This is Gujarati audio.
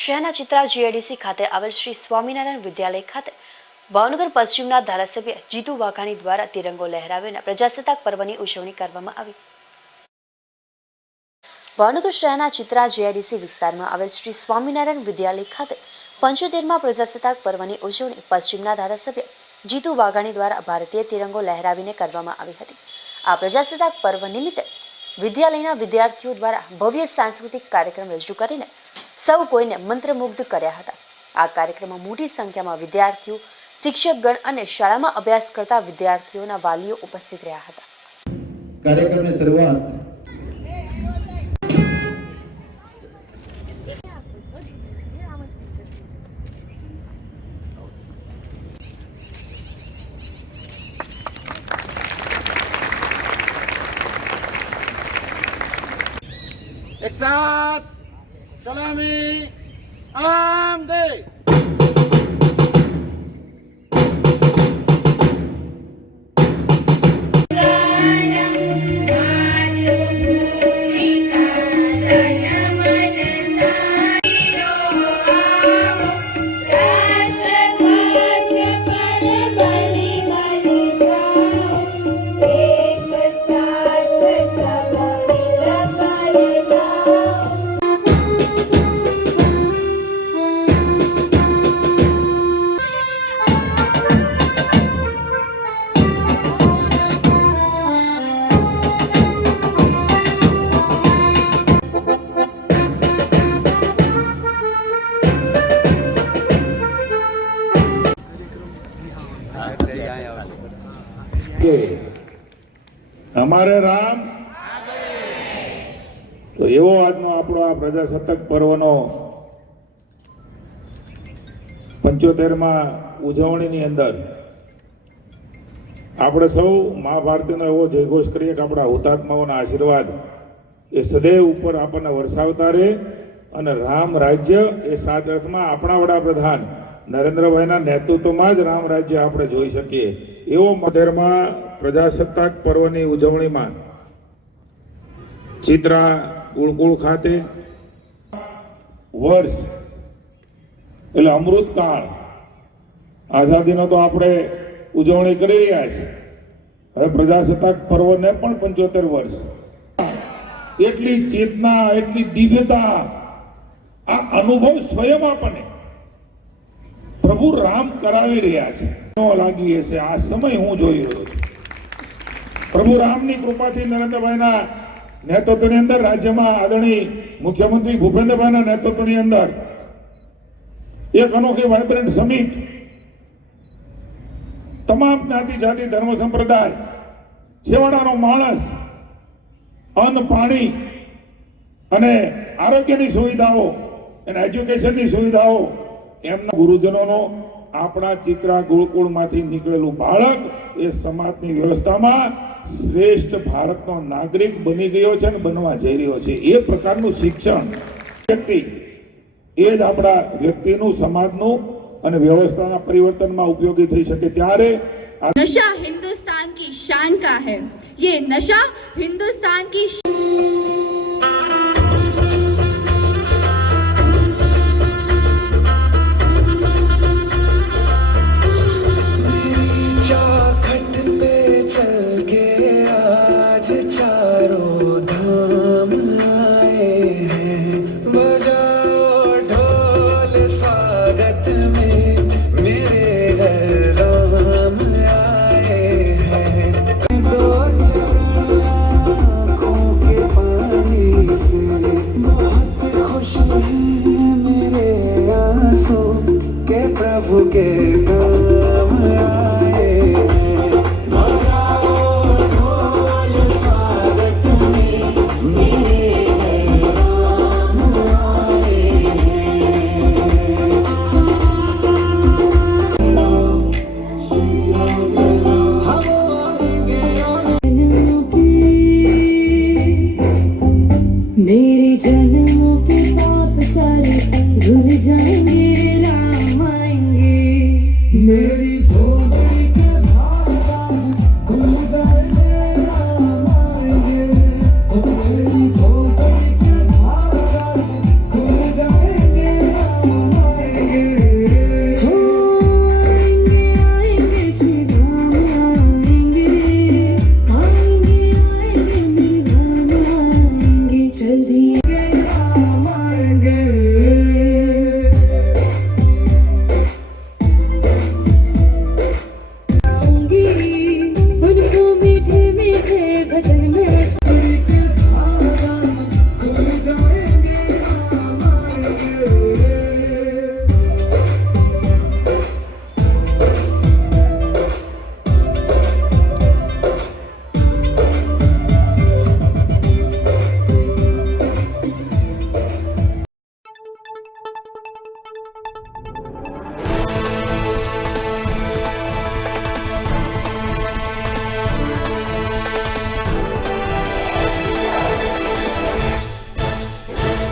શહેરના ચિત્રા જીઆઈડીસી ખાતે આવેલ શ્રી સ્વામિનારાયણ વિદ્યાલય ખાતે ભાવનગર પશ્ચિમના ધારાસભ્ય જીતુ વાઘાણી દ્વારા તિરંગો લહેરાવીને પ્રજાસત્તાક પર્વની ઉજવણી કરવામાં આવી. ભાવનગર શહેરના ચિત્રા જીઆઈડીસી વિસ્તારમાં આવેલ શ્રી સ્વામિનારાયણ વિદ્યાલય ખાતે પંચોતેરમાં પ્રજાસત્તાક પર્વની ઉજવણી પશ્ચિમના ધારાસભ્ય જીતુ વાઘાણી દ્વારા ભારતીય તિરંગો લહેરાવીને કરવામાં આવી હતી. આ પ્રજાસત્તાક પર્વ નિમિત્તે વિદ્યાલયના વિદ્યાર્થીઓ દ્વારા ભવ્ય સાંસ્કૃતિક કાર્યક્રમ રજૂ કરીને સૌ કોઈને મંત્રમુગ્ધ કર્યા હતા. આ કાર્યક્રમમાં મોટી સંખ્યામાં વિદ્યાર્થીઓ શિક્ષકગણ અને શાળામાં અભ્યાસ કરતા વિદ્યાર્થીઓના વાલીઓ ઉપસ્થિત રહ્યા હતા. કાર્યક્રમની શરૂઆત એક સાથ! સલામી આમ દે. અમારે રામ તો એવો આજનો આપણો આ પ્રજાસત્તાક પર્વનો પંચોતેરમાં ઉજવણીની અંદર આપણે સૌ મહાભારતીનો એવો જયઘોષ કરીએ કે આપણા હુતાત્માઓના આશીર્વાદ એ સદૈવ ઉપર આપણને વરસાવતા રહે અને રામ રાજ્ય એ સાત અર્થમાં આપણા વડાપ્રધાન નરેન્દ્રભાઈના નેતૃત્વમાં જ રામ રાજ્ય આપણે જોઈ શકીએ. એવો મધેરમાં પ્રજાસત્તાક પર્વની ઉજવણીમાં ચિત્રા ગુળકુળ ખાતે વર્ષ, એટલે અમૃતકાળ, આઝાદીનો તો આપણે ઉજવણી કરી રહ્યા છીએ. હવે પ્રજાસત્તાક પર્વને પણ પંચોતેર વર્ષ. એટલી ચેતના, એટલી દિવ્યતા, આ અનુભવ સ્વયં આપણને પ્રભુ રામ કરાવી રહ્યા છે. લાગી હશે. આ સમય હું જોઈ રહ્યો છું. પ્રભુ રામની કૃપાથી નરેન્દ્રભાઈના નેતૃત્વની અંદર રાજ્યમાં આદરણીય મુખ્યમંત્રી ભૂપેન્દ્રભાઈના નેતૃત્વની અંદર એક અનોખી વાઇબ્રન્ટ સમિટ તમામ જ્ઞાતિ, જાતિ, ધર્મ સંપ્રદાય, છેવાડાનો માણસ, અન્ન, પાણી અને આરોગ્યની સુવિધાઓ અને એજ્યુકેશનની સુવિધાઓ એમના ગુરુજનોનો આપણા ચિત્રા ગુરુકુળમાંથી નીકળેલું બાળક એ સમાજની વ્યવસ્થામાં શ્રેષ્ઠ ભારતનો નાગરિક બની ગયો છે અને બનવા જઈ રહ્યો છે. એ પ્રકારનું શિક્ષણ વ્યક્તિ, એ જ આપણા વ્યક્તિનું, સમાજનું અને વ્યવસ્થાના પરિવર્તનમાં ઉપયોગી થઈ શકે ત્યારે નશા હિન્દુસ્તાન કી શાન કા હૈ. યે નશા હિન્દુસ્તાન કી forget. Girl.